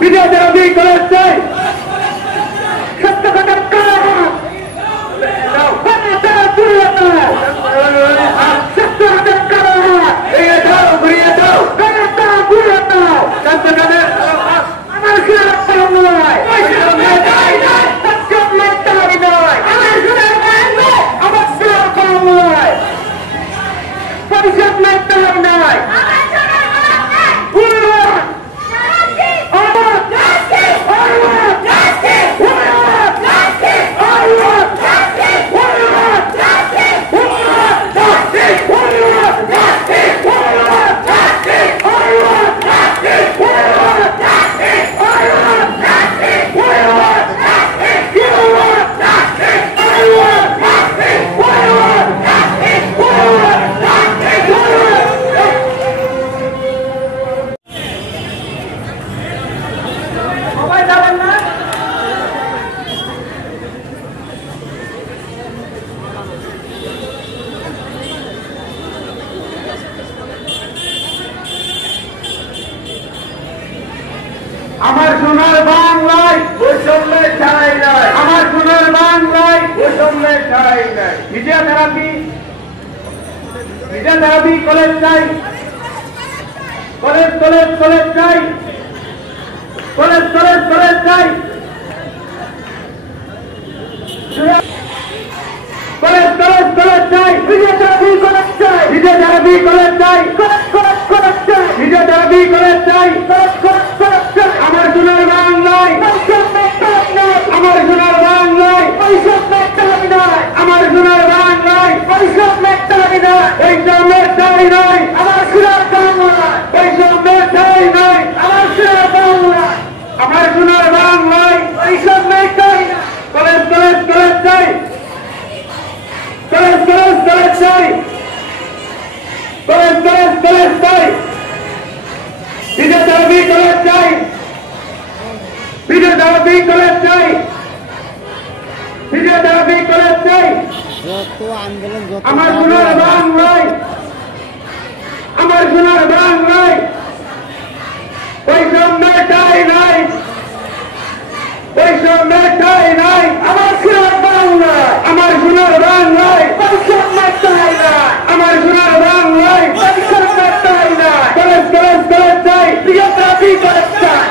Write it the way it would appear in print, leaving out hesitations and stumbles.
বিজয় দাবি কলেজ চাই, সত্য কথা কারা আমার সোনার বাংলায় বৈষম্যের ঠাঁই নাই, আমার সোনার বাংলায় বৈষম্যের ঠাঁই নাই। ফিজিওথেরাপি কলেজ চাই, কলেজ কলেজ কলেজ চাই, কলেজ কলেজ কলেজ চাই, কলেজ কলেজ কলেজ চাই, ফিজিওথেরাপি কলেজ চাই, ফিজিওথেরাপি কলেজ চাই, কলেজ কলেজ কলেজ চাই, ফিজিওথেরাপি কলেজ চাই, কলেজ কলেজ কলেজ চাই। আমার সোনার বাংলায় আমার সোনার বাংলায় আমার সোনার বাংলায় বৈষম্যের ঠাঁই নাই, আমার সোনার বাংলায় বৈষম্যের ঠাঁই নাই, আমার সোনার বাংলায় আমার সোনার বাংলায় বৈষম্যের ঠাঁই নাই। কলেজ কলেজ কলেজ চাই, কলেজ কলেজ কলেজ চাই, কলেজ কলেজ কলেজ চাই, ফিজিওথেরাপি কলেজ চাই, ফিজিওথেরাপি কলেজ চাই, ফিজিওথেরাপি কলেজ চাই। আমার সোনার বাংলায় আমার সোনার বাংলায় বৈষম্যের ঠাঁই নাই, বৈষম্যের ঠাঁই নাই, আমার সোনার বাংলায় আমার সোনার বাংলায় বৈষম্যের ঠাঁই নাই, আমার সোনার বাংলায় বৈষম্যের ঠাঁই নাই। কলেজ কলেজ কলেজ চাই, ফিজিওথেরাপি কলেজ চাই,